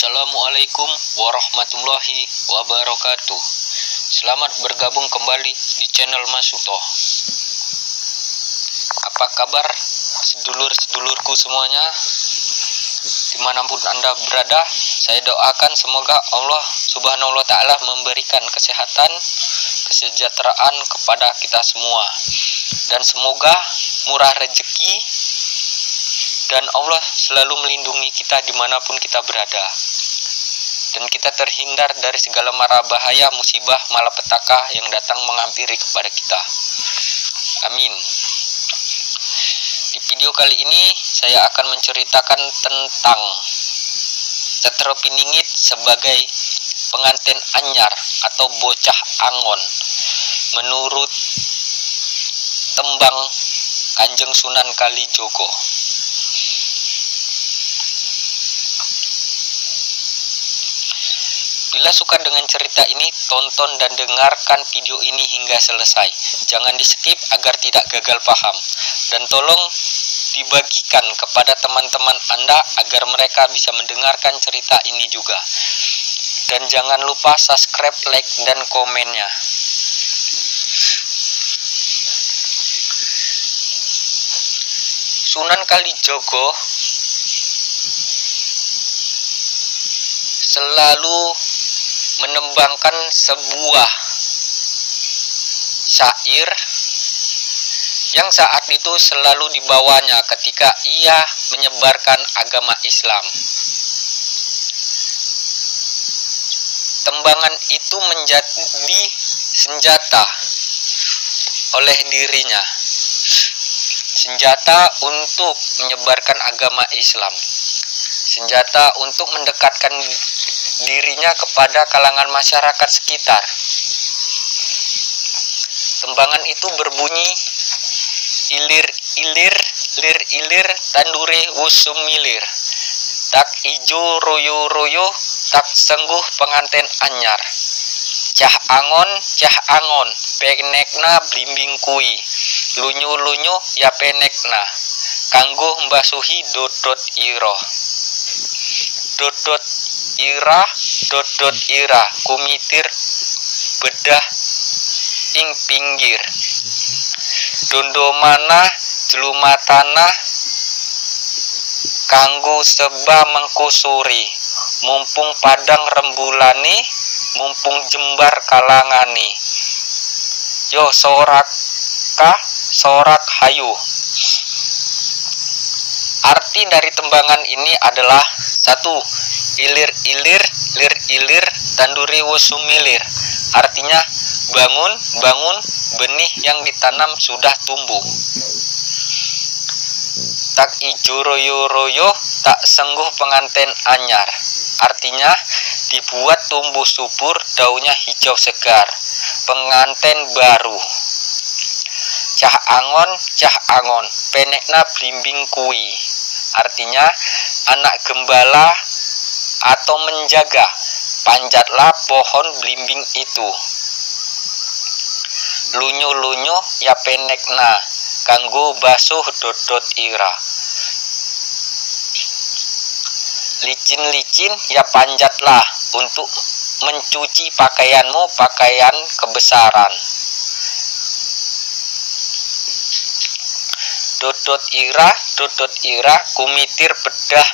Assalamualaikum warahmatullahi wabarakatuh. Selamat bergabung kembali di channel Mas Suto. Apa kabar sedulur-sedulurku semuanya? Dimanapun Anda berada, saya doakan semoga Allah Subhanahu wa Ta'ala memberikan kesehatan, kesejahteraan kepada kita semua, dan semoga murah rezeki dan Allah selalu melindungi kita dimanapun kita berada, dan kita terhindar dari segala mara bahaya, musibah, malapetaka yang datang menghampiri kepada kita. Amin. Di video kali ini saya akan menceritakan tentang Tetropiningit sebagai pengantin anyar atau bocah angon menurut tembang Kanjeng Sunan Kalijogo. Bila suka dengan cerita ini, tonton dan dengarkan video ini hingga selesai. Jangan di-skip agar tidak gagal paham. Dan tolong dibagikan kepada teman-teman Anda agar mereka bisa mendengarkan cerita ini juga. Dan jangan lupa subscribe, like, dan komennya. Sunan Kalijogo selalu menembangkan sebuah syair yang saat itu selalu dibawanya ketika ia menyebarkan agama Islam. Tembangan itu menjadi senjata oleh dirinya, senjata untuk menyebarkan agama Islam, senjata untuk mendekatkan dirinya kepada kalangan masyarakat sekitar. Tembangan itu berbunyi, ilir-ilir, lir-ilir, tandure wusum milir, tak ijo royo-royo, tak sengguh penganten anyar, cah angon, penekna blimbing kui, lunyu-lunyu ya penekna, kanggo mbasuhi dodot iro, dodot ira, kumitir bedah ing pinggir, dondomana jelumatana, kanggo seba mengkusuri, mumpung padang rembulani, mumpung jembar kalangani, yo sorak hayu. Arti dari tembangan ini adalah: satu, ilir-ilir, lir-ilir, tanduri wusumilir. Artinya bangun, benih yang ditanam sudah tumbuh. Tak ijo royo-royo, tak sengguh penganten anyar. Artinya dibuat tumbuh subur, daunnya hijau segar, penganten baru. Cah angon, penekna blimbing kui. Artinya anak gembala atau menjaga, panjatlah pohon blimbing itu. Lunyu-lunyu ya penekna, kanggo basuh dodot ira. Licin-licin ya panjatlah untuk mencuci pakaianmu, pakaian kebesaran. Dodot ira, kumitir bedah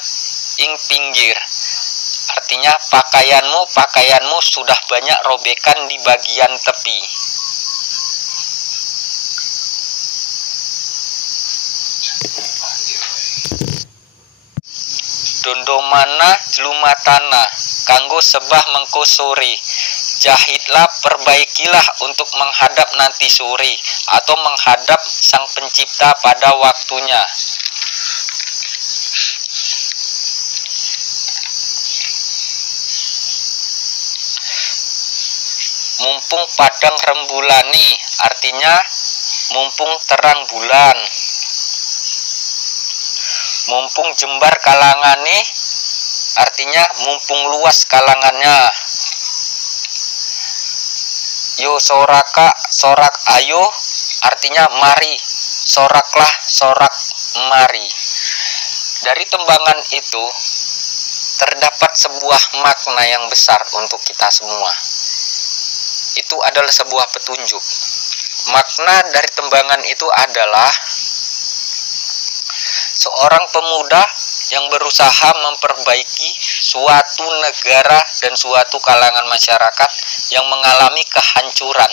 ing pinggir. Artinya pakaianmu sudah banyak robekan di bagian tepi. Dondomana jelumatana, kanggo sebah mengkusuri. Jahitlah, perbaikilah untuk menghadap nanti suri atau menghadap Sang Pencipta pada waktunya. Mumpung padang rembulani, artinya mumpung terang bulan. Mumpung jembar kalangane, artinya mumpung luas kalangannya. Yo sorak ayo, artinya mari, soraklah, sorak mari. Dari tembangan itu terdapat sebuah makna yang besar untuk kita semua. Itu adalah sebuah petunjuk. Makna dari tembangan itu adalah seorang pemuda yang berusaha memperbaiki suatu negara dan suatu kalangan masyarakat yang mengalami kehancuran,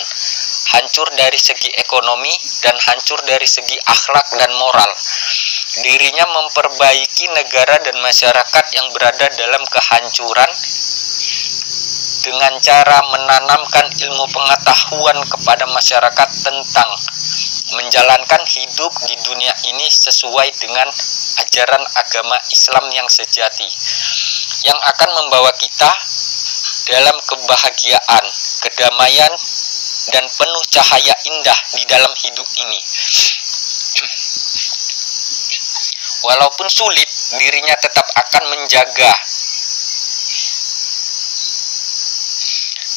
hancur dari segi ekonomi dan hancur dari segi akhlak dan moral. Dirinya memperbaiki negara dan masyarakat yang berada dalam kehancuran dengan cara menanamkan ilmu pengetahuan kepada masyarakat tentang menjalankan hidup di dunia ini sesuai dengan ajaran agama Islam yang sejati, yang akan membawa kita dalam kebahagiaan, kedamaian, dan penuh cahaya indah di dalam hidup ini. Walaupun sulit, dirinya tetap akan menjaga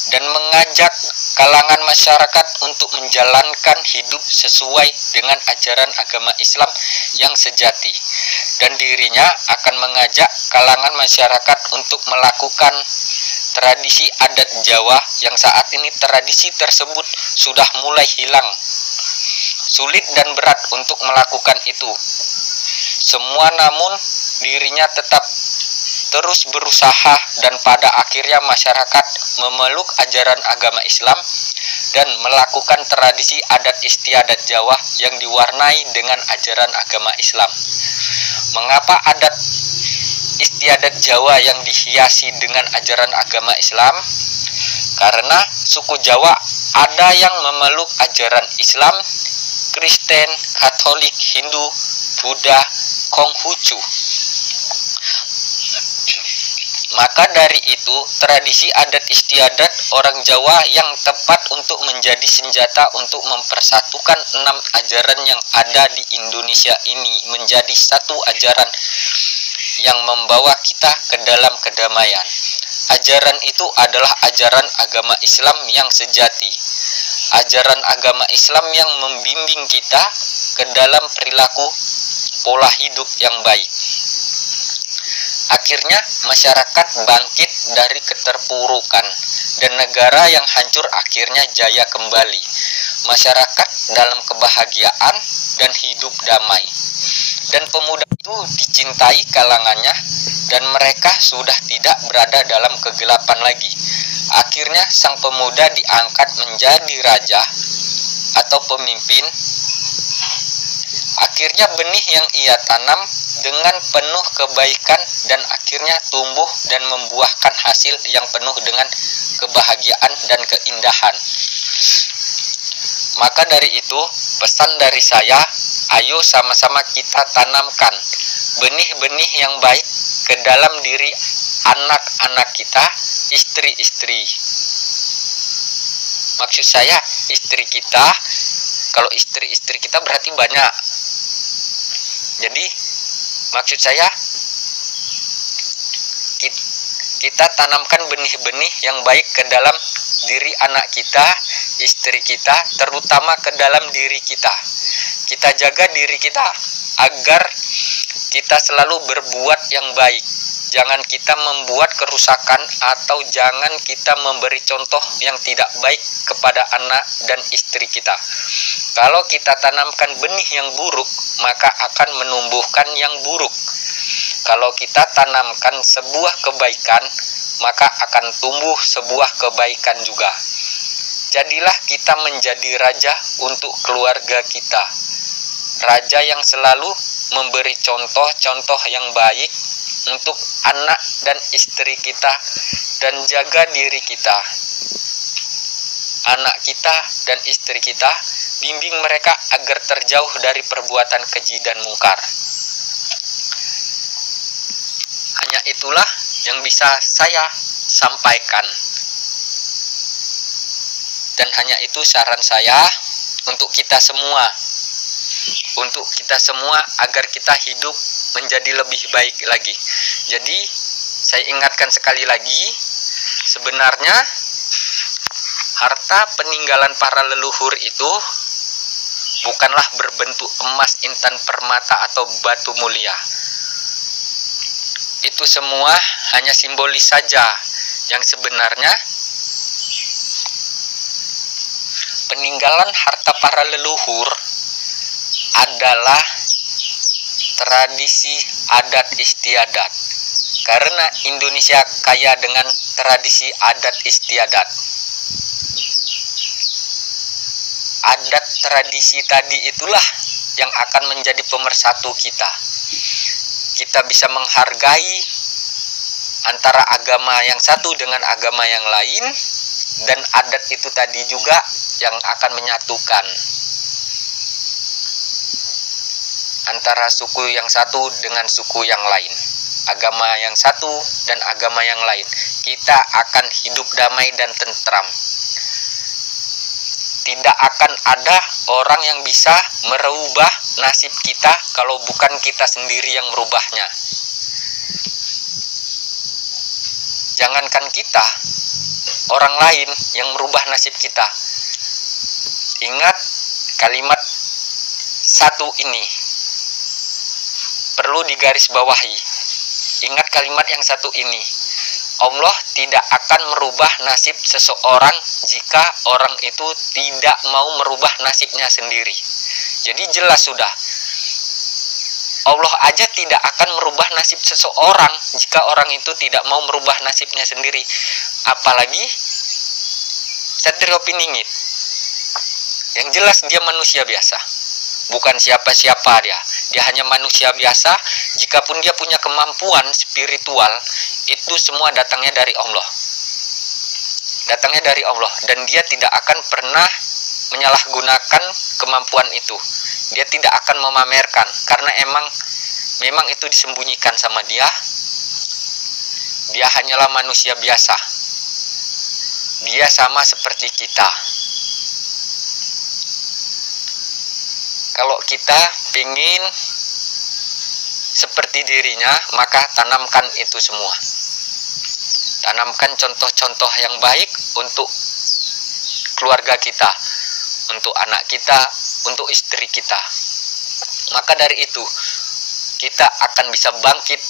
dan mengajak kalangan masyarakat untuk menjalankan hidup sesuai dengan ajaran agama Islam yang sejati, dan dirinya akan mengajak kalangan masyarakat untuk melakukan tradisi adat Jawa yang saat ini tradisi tersebut sudah mulai hilang. Sulit dan berat untuk melakukan itu semua, namun dirinya tetap terus berusaha, dan pada akhirnya masyarakat memeluk ajaran agama Islam dan melakukan tradisi adat istiadat Jawa yang diwarnai dengan ajaran agama Islam. Mengapa adat istiadat Jawa yang dihiasi dengan ajaran agama Islam? Karena suku Jawa ada yang memeluk ajaran Islam, Kristen, Katolik, Hindu, Buddha, Konghucu. Maka dari itu, tradisi adat istiadat orang Jawa yang tepat untuk menjadi senjata untuk mempersatukan 6 ajaran yang ada di Indonesia ini menjadi satu ajaran yang membawa kita ke dalam kedamaian. Ajaran itu adalah ajaran agama Islam yang sejati. Ajaran agama Islam yang membimbing kita ke dalam perilaku pola hidup yang baik. Akhirnya masyarakat bangkit dari keterpurukan dan negara yang hancur akhirnya jaya kembali. Masyarakat dalam kebahagiaan dan hidup damai. Dan pemuda itu dicintai kalangannya dan mereka sudah tidak berada dalam kegelapan lagi. Akhirnya sang pemuda diangkat menjadi raja atau pemimpin. Akhirnya benih yang ia tanam dengan penuh kebaikan dan akhirnya tumbuh dan membuahkan hasil yang penuh dengan kebahagiaan dan keindahan. Maka dari itu, pesan dari saya, ayo sama-sama kita tanamkan benih-benih yang baik ke dalam diri anak-anak kita, istri-istri. Maksud saya, istri kita, kalau istri-istri kita berarti banyak. Jadi, maksud saya, kita tanamkan benih-benih yang baik ke dalam diri anak kita, istri kita, terutama ke dalam diri kita. Kita jaga diri kita agar kita selalu berbuat yang baik. Jangan kita membuat kerusakan atau jangan kita memberi contoh yang tidak baik kepada anak dan istri kita. Kalau kita tanamkan benih yang buruk, maka akan menumbuhkan yang buruk. Kalau kita tanamkan sebuah kebaikan, maka akan tumbuh sebuah kebaikan juga. Jadilah kita menjadi raja untuk keluarga kita. Raja yang selalu memberi contoh-contoh yang baik untuk anak dan istri kita dan jaga diri kita. Anak kita dan istri kita, bimbing mereka agar terjauh dari perbuatan keji dan mungkar. Hanya itulah yang bisa saya sampaikan. Dan hanya itu saran saya untuk kita semua. Untuk kita semua agar kita hidup menjadi lebih baik lagi. Jadi, saya ingatkan sekali lagi, sebenarnya harta peninggalan para leluhur itu bukanlah berbentuk emas, intan, permata, atau batu mulia. itu semua hanya simbolis saja. Yang sebenarnya peninggalan harta para leluhur adalah tradisi adat istiadat. Karena Indonesia kaya dengan tradisi adat istiadat. Adat tradisi tadi itulah yang akan menjadi pemersatu kita. Kita bisa menghargai antara agama yang satu dengan agama yang lain, dan adat itu tadi juga yang akan menyatukan antara suku yang satu dengan suku yang lain, agama yang satu dan agama yang lain. Kita akan hidup damai dan tentram. Tidak akan ada orang yang bisa merubah nasib kita kalau bukan kita sendiri yang merubahnya. Jangankan kita, orang lain yang merubah nasib kita. Ingat kalimat satu ini, perlu digarisbawahi. Ingat kalimat yang satu ini. Allah tidak akan merubah nasib seseorang jika orang itu tidak mau merubah nasibnya sendiri. Jadi jelas sudah, Allah aja tidak akan merubah nasib seseorang jika orang itu tidak mau merubah nasibnya sendiri. Apalagi Satrio Piningit. Yang jelas dia manusia biasa, bukan siapa-siapa dia. Dia hanya manusia biasa. Jikapun dia punya kemampuan spiritual, itu semua datangnya dari Allah. Datangnya dari Allah. Dan dia tidak akan pernah menyalahgunakan kemampuan itu. Dia tidak akan memamerkan. Karena memang itu disembunyikan sama dia. Dia hanyalah manusia biasa. Dia sama seperti kita. Kalau kita ingin seperti dirinya, maka tanamkan itu semua. Tanamkan contoh-contoh yang baik untuk keluarga kita, untuk anak kita, untuk istri kita. Maka dari itu, kita akan bisa bangkit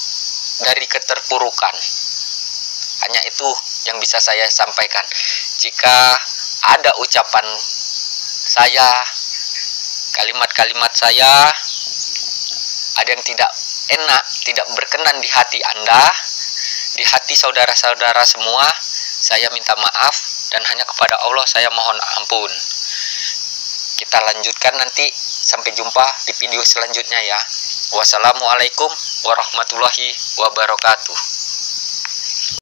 dari keterpurukan. Hanya itu yang bisa saya sampaikan. Jika ada ucapan saya, kalimat-kalimat saya ada yang tidak enak, tidak berkenan di hati Anda, di hati saudara-saudara semua, saya minta maaf dan hanya kepada Allah saya mohon ampun. Kita lanjutkan nanti, sampai jumpa di video selanjutnya ya. Wassalamualaikum warahmatullahi wabarakatuh.